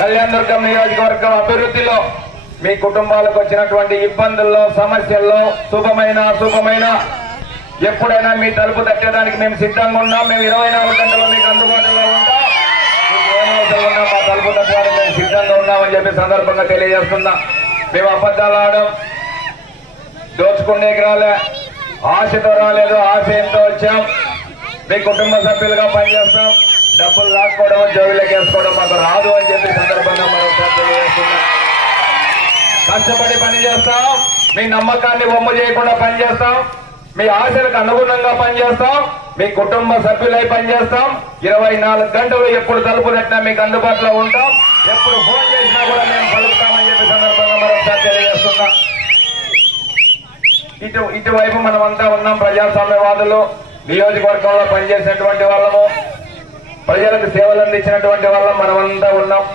కళ్యాణదుర్గం నియోజకవర్గం అభివృద్ధిలో మీ కుటుంబాలకు వచ్చినటువంటి ఇబ్బందుల్లో సమస్యల్లో శుభమైన ఎప్పుడైనా మీ తలుపు తట్టడానికి మేము సిద్ధంగా ఉన్నాం. మేము 24 గంటలు మీకు అందుబాటులో ఉంటాం. మీకు ఏమవుతా ఉన్నా మా తలుపు తట్టడానికి మేము సిద్ధంగా ఉన్నామని చెప్పి సందర్భంగా తెలియజేస్తున్నాం. మేము అబద్ధాలు ఆడడం, దోచుకునేకి రాలే, ఆశతో రాలేదు, ఆశయంతో వచ్చాం. మీ కుటుంబ సభ్యులుగా పనిచేస్తాం. డబ్బులు లాక్కోవడం, జోబులోకి వేసుకోవడం మాకు రాదు అని చెప్పి సందర్భంగా మరొకసారి తెలియజేస్తున్నాం. కష్టపడి పనిచేస్తాం. మీ నమ్మకాన్ని వమ్ము చేయకుండా పనిచేస్తాం. మీ ఆశలకు అనుగుణంగా పనిచేస్తాం. మీ కుటుంబ సభ్యులై పనిచేస్తాం. 24 గంటలు ఎప్పుడు తలుపు తట్టినా మీకు అందుబాటులో ఉంటాం. ఎప్పుడు ఫోన్ చేసినా కూడా మేము పలుకుతామని చెప్పి సందర్భంగా మరొకసారి తెలియజేస్తున్నాం. ఇటువైపు మనమంతా ఉన్నాం. ప్రజాస్వామ్యవాదులు, నియోజకవర్గంలో పనిచేసినటువంటి వాళ్ళము, ప్రజలకు సేవలు అందించినటువంటి వాళ్ళం మనమంతా ఉన్నాం.